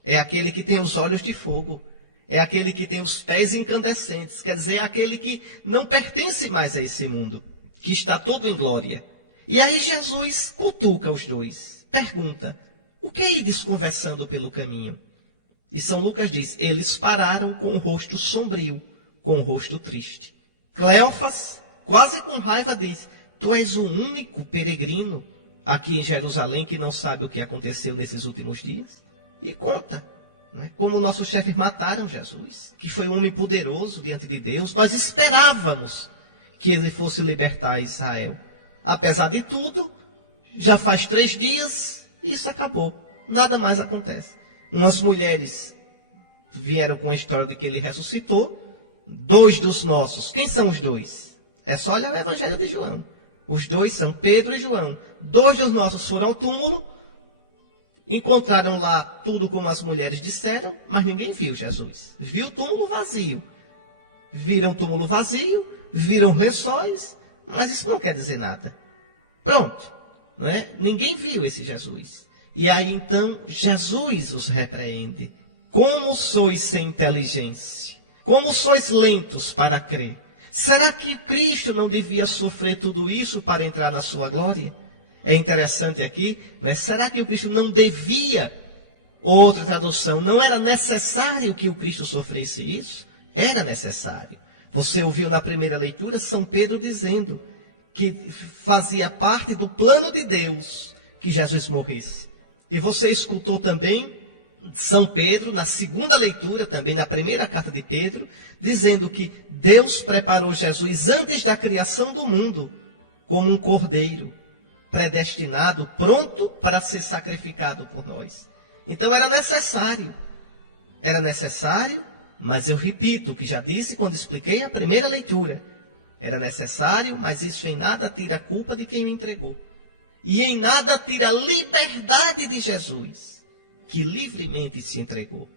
É aquele que tem os olhos de fogo. É aquele que tem os pés incandescentes. Quer dizer, é aquele que não pertence mais a esse mundo. Que está todo em glória. E aí Jesus cutuca os dois. Pergunta, o que ides conversando pelo caminho? E São Lucas diz, eles pararam com o rosto sombrio, com o rosto triste. Cleófas, quase com raiva, diz, tu és o único peregrino aqui em Jerusalém que não sabe o que aconteceu nesses últimos dias? E conta, né, como nossos chefes mataram Jesus, que foi um homem poderoso diante de Deus. Nós esperávamos que ele fosse libertar Israel. Apesar de tudo, já faz 3 dias, isso acabou. Nada mais acontece. Umas mulheres vieram com a história de que ele ressuscitou. 2 dos nossos. Quem são os 2? É só olhar o Evangelho de João. Os 2 são Pedro e João. 2 dos nossos foram ao túmulo. Encontraram lá tudo como as mulheres disseram, mas ninguém viu Jesus. Viu o túmulo vazio. Viram o túmulo vazio, viram lençóis, mas isso não quer dizer nada. Pronto. Não é? Ninguém viu esse Jesus. E aí então Jesus os repreende. Como sois sem inteligência? Como sois lentos para crer? Será que Cristo não devia sofrer tudo isso para entrar na sua glória? É interessante aqui, né? Será que o Cristo não devia? Outra tradução, não era necessário que o Cristo sofresse isso? Era necessário. Você ouviu na primeira leitura São Pedro dizendo que fazia parte do plano de Deus que Jesus morresse. E você escutou também São Pedro, na segunda leitura, também na primeira carta de Pedro, dizendo que Deus preparou Jesus antes da criação do mundo como um cordeiro predestinado, pronto para ser sacrificado por nós. Então era necessário, mas eu repito o que já disse quando expliquei a primeira leitura. Era necessário, mas isso em nada tira a culpa de quem o entregou. E em nada tira a liberdade de Jesus, que livremente se entregou.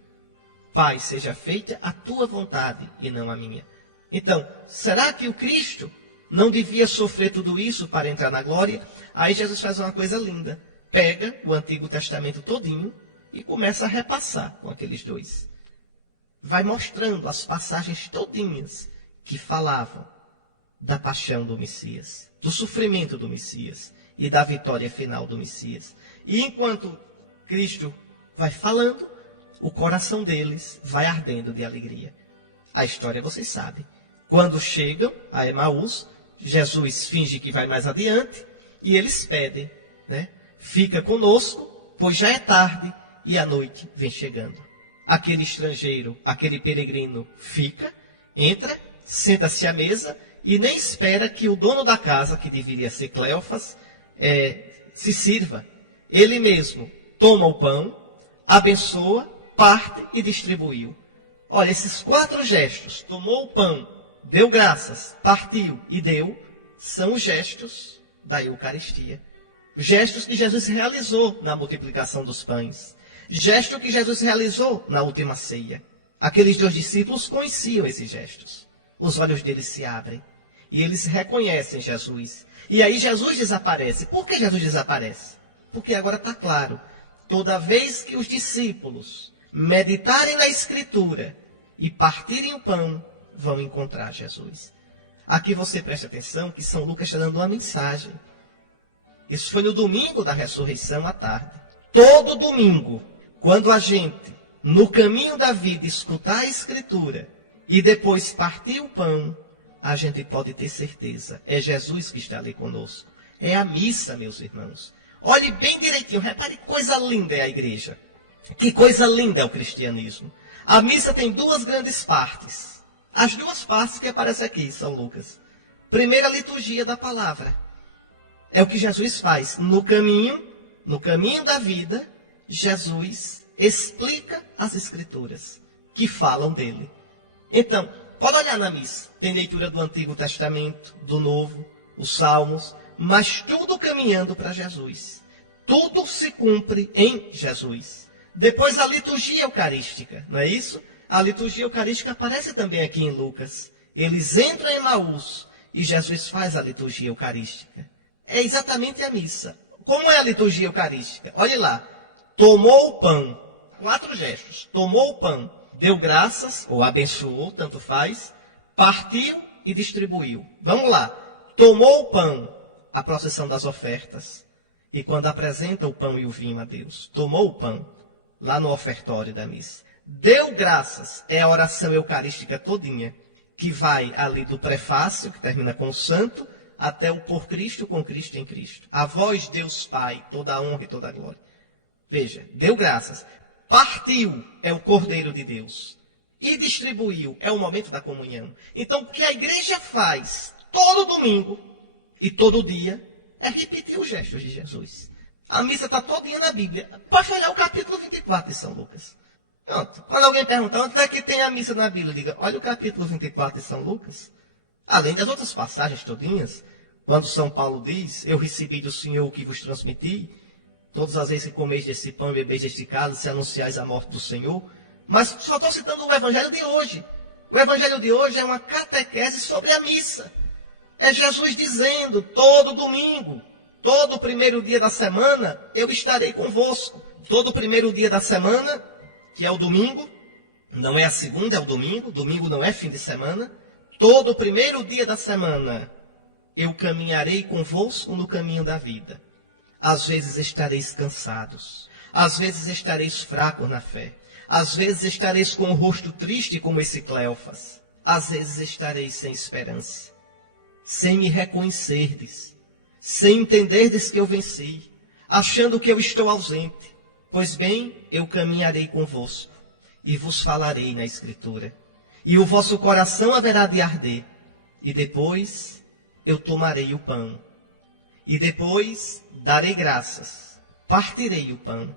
Pai, seja feita a tua vontade e não a minha. Então, será que o Cristo não devia sofrer tudo isso para entrar na glória? Aí Jesus faz uma coisa linda. Pega o Antigo Testamento todinho e começa a repassar com aqueles dois. Vai mostrando as passagens todinhas que falavam da paixão do Messias, do sofrimento do Messias e da vitória final do Messias. E enquanto Cristo vai falando, o coração deles vai ardendo de alegria. A história vocês sabem. Quando chegam a Emaús, Jesus finge que vai mais adiante e eles pedem, né? Fica conosco, pois já é tarde e a noite vem chegando. Aquele estrangeiro, aquele peregrino fica, entra, senta-se à mesa e nem espera que o dono da casa, que deveria ser Cleófas, se sirva. Ele mesmo toma o pão, abençoa, parte e distribuiu. Olha, esses 4 gestos, tomou o pão, deu graças, partiu e deu, são os gestos da Eucaristia. Gestos que Jesus realizou na multiplicação dos pães. Gesto que Jesus realizou na última ceia. Aqueles 2 discípulos conheciam esses gestos. Os olhos deles se abrem e eles reconhecem Jesus. E aí Jesus desaparece. Por que Jesus desaparece? Porque agora está claro. Toda vez que os discípulos meditarem na Escritura e partirem o pão, vão encontrar Jesus. Aqui você preste atenção que São Lucas está dando uma mensagem. Isso foi no domingo da ressurreição à tarde. Todo domingo, quando a gente, no caminho da vida, escutar a Escritura e depois partir o pão, a gente pode ter certeza. É Jesus que está ali conosco. É a missa, meus irmãos. Olhe bem direitinho, repare que coisa linda é a igreja. Que coisa linda é o cristianismo. A missa tem duas grandes partes. As duas partes que aparecem aqui, São Lucas. Primeira, a liturgia da palavra. É o que Jesus faz. No caminho da vida, Jesus explica as Escrituras que falam dele. Então, pode olhar na missa. Tem leitura do Antigo Testamento, do Novo, os Salmos, mas tudo caminhando para Jesus. Tudo se cumpre em Jesus. Depois a liturgia eucarística, não é isso? A liturgia eucarística aparece também aqui em Lucas. Eles entram em Emaús e Jesus faz a liturgia eucarística. É exatamente a missa. Como é a liturgia eucarística? Olhe lá. Tomou o pão. 4 gestos. Tomou o pão. Deu graças, ou abençoou, tanto faz. Partiu e distribuiu. Vamos lá. Tomou o pão. A procissão das ofertas. E quando apresenta o pão e o vinho a Deus. Tomou o pão. Lá no ofertório da missa. Deu graças. É a oração eucarística todinha. Que vai ali do prefácio, que termina com o santo, até o por Cristo, com Cristo em Cristo. A vós, Deus Pai, toda a honra e toda a glória. Veja, deu graças. Partiu é o Cordeiro de Deus. E distribuiu é o momento da comunhão. Então, o que a igreja faz todo domingo e todo dia é repetir os gestos de Jesus. A missa está todinha na Bíblia. Pode olhar o capítulo 24 de São Lucas. Pronto. Quando alguém perguntar onde é que tem a missa na Bíblia, diga, olha o capítulo 24 de São Lucas. Além das outras passagens todinhas, quando São Paulo diz, eu recebi do Senhor o que vos transmiti, todas as vezes que comeis desse pão e bebeis deste cálice, se anunciais a morte do Senhor. Mas só estou citando o Evangelho de hoje. O Evangelho de hoje é uma catequese sobre a missa. É Jesus dizendo, todo domingo, todo primeiro dia da semana, eu estarei convosco. Todo primeiro dia da semana, que é o domingo, não é a segunda, é o domingo. Domingo não é fim de semana. Todo primeiro dia da semana, eu caminharei convosco no caminho da vida. Às vezes estareis cansados. Às vezes estareis fracos na fé. Às vezes estareis com o rosto triste como esse Cleofas. Às vezes estareis sem esperança. Sem me reconhecerdes. Sem entenderdes que eu venci. Achando que eu estou ausente. Pois bem, eu caminharei convosco. E vos falarei na Escritura. E o vosso coração haverá de arder. E depois eu tomarei o pão. E depois darei graças. Partirei o pão.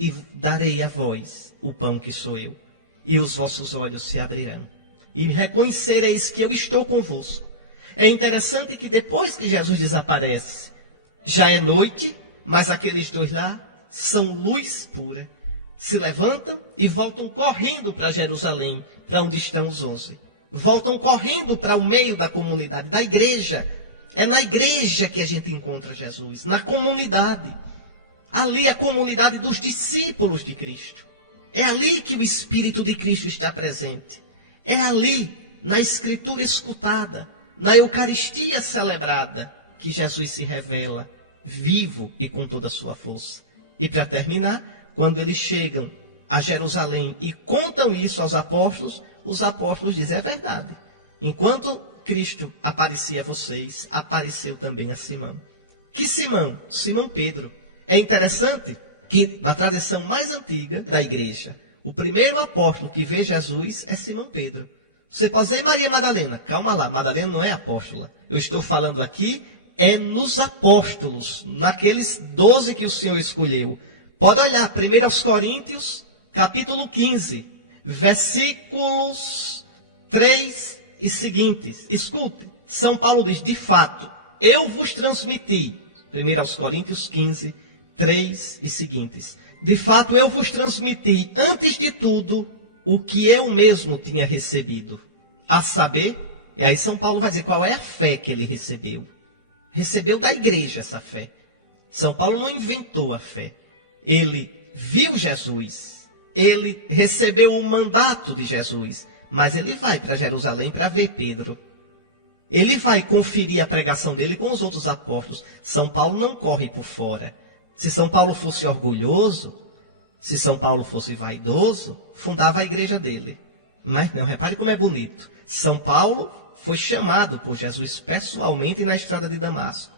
E darei a vós o pão que sou eu. E os vossos olhos se abrirão. E reconhecereis que eu estou convosco. É interessante que depois que Jesus desaparece, já é noite, mas aqueles dois lá são luz pura. Se levantam e voltam correndo para Jerusalém, para onde estão os 11. Voltam correndo para o meio da comunidade, da igreja. É na igreja que a gente encontra Jesus, na comunidade. Ali a comunidade dos discípulos de Cristo. É ali que o Espírito de Cristo está presente. É ali, na Escritura escutada, na Eucaristia celebrada, que Jesus se revela, vivo e com toda a sua força. E para terminar, quando eles chegam a Jerusalém e contam isso aos apóstolos, os apóstolos dizem, é verdade. Enquanto Cristo aparecia a vocês, apareceu também a Simão. Que Simão? Simão Pedro. É interessante que na tradição mais antiga da igreja, o primeiro apóstolo que vê Jesus é Simão Pedro. Você pode dizer Maria Madalena. Calma lá, Madalena não é apóstola. Eu estou falando aqui é nos apóstolos, naqueles 12 que o Senhor escolheu. Pode olhar, 1 aos Coríntios, capítulo 15, versículos 3 e seguintes. Escute, São Paulo diz, de fato, eu vos transmiti, 1 aos Coríntios 15, 3 e seguintes. De fato, eu vos transmiti, antes de tudo, o que eu mesmo tinha recebido. A saber, e aí São Paulo vai dizer qual é a fé que ele recebeu. Recebeu da igreja essa fé. São Paulo não inventou a fé. Ele viu Jesus. Ele recebeu o mandato de Jesus. Mas ele vai para Jerusalém para ver Pedro. Ele vai conferir a pregação dele com os outros apóstolos. São Paulo não corre por fora. Se São Paulo fosse orgulhoso, se São Paulo fosse vaidoso, fundava a igreja dele. Mas não, repare como é bonito. São Paulo foi chamado por Jesus pessoalmente na estrada de Damasco.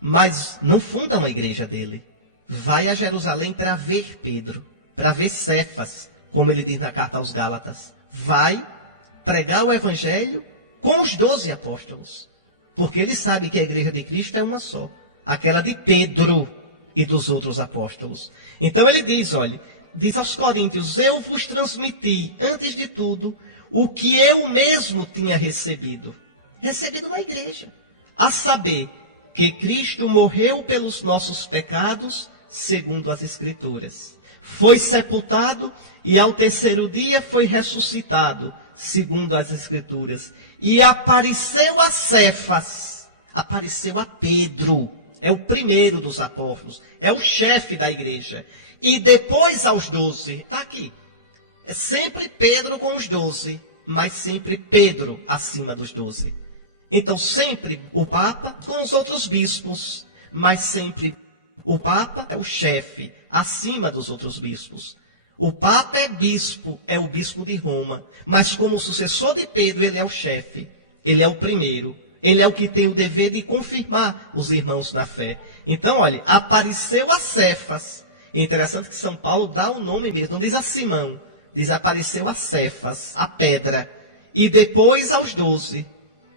Mas não funda uma igreja dele. Vai a Jerusalém para ver Pedro. para ver Cefas, como ele diz na carta aos Gálatas. Vai pregar o evangelho com os 12 apóstolos. Porque ele sabe que a igreja de Cristo é uma só. Aquela de Pedro e dos outros apóstolos. Então ele diz, olha, diz aos Coríntios, eu vos transmiti, antes de tudo, o que eu mesmo tinha recebido. Recebido na igreja. A saber, que Cristo morreu pelos nossos pecados, segundo as Escrituras. Foi sepultado e ao terceiro dia foi ressuscitado, segundo as Escrituras. E apareceu a Cefas, apareceu a Pedro, é o primeiro dos apóstolos, é o chefe da igreja. E depois aos 12, está aqui. É sempre Pedro com os 12, mas sempre Pedro acima dos 12. Então sempre o Papa com os outros bispos, mas sempre o Papa é o chefe, acima dos outros bispos. O Papa é o bispo de Roma, mas como sucessor de Pedro, ele é o chefe, ele é o primeiro, ele é o que tem o dever de confirmar os irmãos na fé. Então, olha, apareceu a Cefas. É interessante que São Paulo dá o nome mesmo, não diz a Simão, diz apareceu a Cefas, a pedra, e depois aos 12.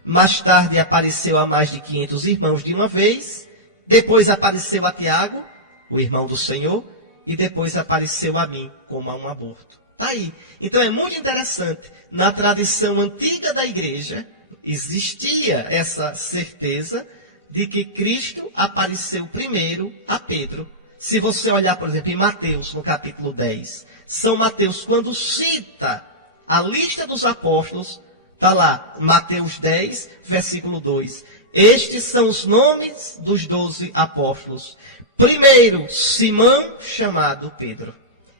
Mais tarde apareceu a mais de 500 irmãos de uma vez, depois apareceu a Tiago, o irmão do Senhor, e depois apareceu a mim, como a um aborto. Está aí. Então é muito interessante. Na tradição antiga da igreja, existia essa certeza de que Cristo apareceu primeiro a Pedro. Se você olhar, por exemplo, em Mateus, no capítulo 10, São Mateus, quando cita a lista dos apóstolos, está lá, Mateus 10, versículo 2. Estes são os nomes dos 12 apóstolos. Primeiro, Simão, chamado Pedro.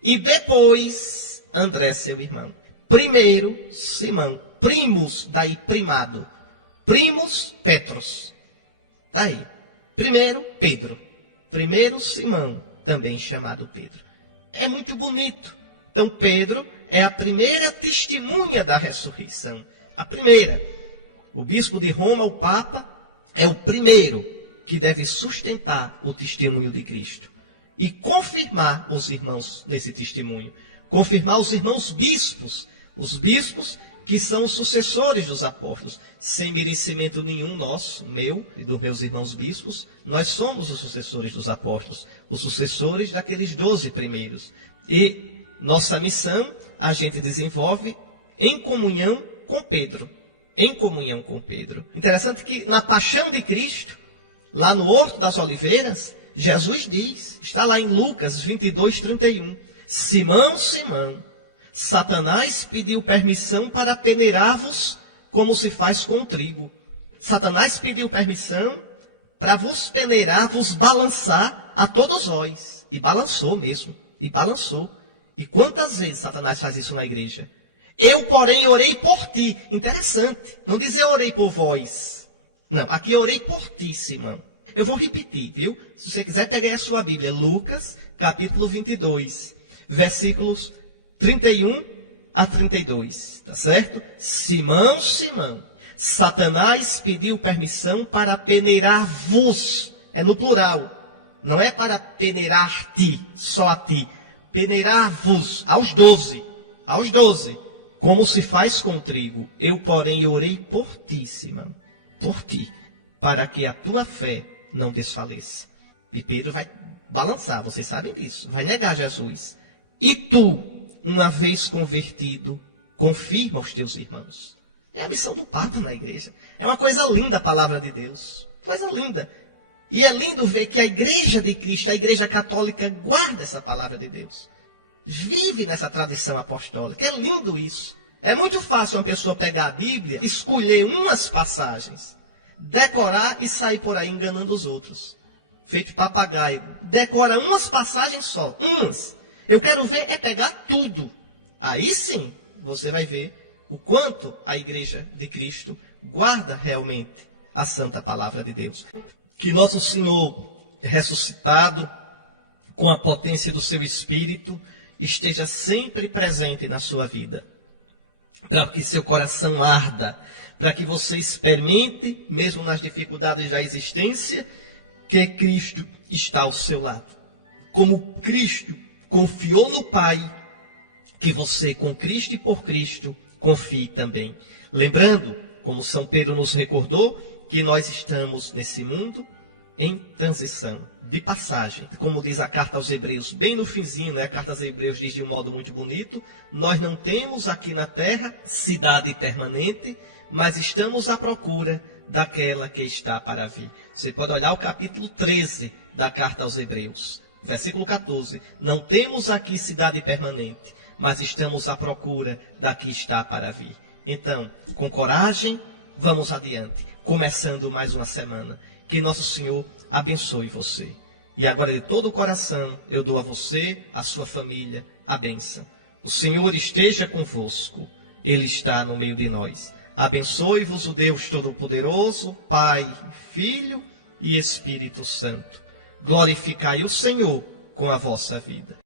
E depois, André, seu irmão. Primeiro, Simão. Primus, daí primado. Primus, Petros. Daí. Primeiro, Pedro. Primeiro, Simão, também chamado Pedro. É muito bonito. Então, Pedro é a primeira testemunha da ressurreição. A primeira. O bispo de Roma, o Papa, é o primeiro que deve sustentar o testemunho de Cristo. E confirmar os irmãos nesse testemunho. Confirmar os irmãos bispos. Os bispos que são os sucessores dos apóstolos. Sem merecimento nenhum nosso, meu e dos meus irmãos bispos, nós somos os sucessores dos apóstolos. Os sucessores daqueles 12 primeiros. E nossa missão a gente desenvolve em comunhão com Pedro. Em comunhão com Pedro. Interessante que na paixão de Cristo, lá no Horto das Oliveiras, Jesus diz, está lá em Lucas 22, 31. Simão, Simão, Satanás pediu permissão para peneirar-vos como se faz com o trigo. Satanás pediu permissão para vos peneirar, vos balançar a todos vós. E balançou mesmo. E balançou. E quantas vezes Satanás faz isso na igreja? Eu, porém, orei por ti. Interessante. Não dizer orei por vós. Não, aqui orei por ti, Simão. Eu vou repetir, viu? Se você quiser, pegue a sua Bíblia. Lucas, capítulo 22, versículos 31 a 32. Tá certo? Simão, Simão, Satanás pediu permissão para peneirar-vos. É no plural. Não é para peneirar-te, só a ti. Peneirar-vos, aos 12. Aos 12. Como se faz com o trigo. Eu, porém, orei por ti, Simão. Por ti. Para que a tua fé não desfaleça. E Pedro vai balançar, vocês sabem disso. Vai negar Jesus. E tu, uma vez convertido, confirma os teus irmãos. É a missão do Papa na igreja. É uma coisa linda a palavra de Deus. Coisa linda. E é lindo ver que a igreja de Cristo, a igreja católica, guarda essa palavra de Deus. Vive nessa tradição apostólica. É lindo isso. É muito fácil uma pessoa pegar a Bíblia, escolher umas passagens, decorar e sair por aí enganando os outros. Feito papagaio. Decora umas passagens só. Umas. Eu quero ver é pegar tudo. Aí sim, você vai ver o quanto a igreja de Cristo guarda realmente a santa palavra de Deus. Que nosso Senhor ressuscitado, com a potência do seu Espírito, esteja sempre presente na sua vida. Para que seu coração arda, para que você experimente, mesmo nas dificuldades da existência, que Cristo está ao seu lado. Como Cristo confiou no Pai, que você, com Cristo e por Cristo, confie também. Lembrando, como São Pedro nos recordou, que nós estamos nesse mundo em transição, de passagem. Como diz a carta aos Hebreus, bem no finzinho, né? A carta aos Hebreus diz de um modo muito bonito, nós não temos aqui na terra cidade permanente, mas estamos à procura daquela que está para vir. Você pode olhar o capítulo 13 da carta aos Hebreus, versículo 14. Não temos aqui cidade permanente, mas estamos à procura da que está para vir. Então, com coragem, vamos adiante, começando mais uma semana. Que Nosso Senhor abençoe você. E agora, de todo o coração, eu dou a você, a sua família, a bênção. O Senhor esteja convosco. Ele está no meio de nós. Abençoe-vos o Deus Todo-Poderoso, Pai, Filho e Espírito Santo. Glorificai o Senhor com a vossa vida.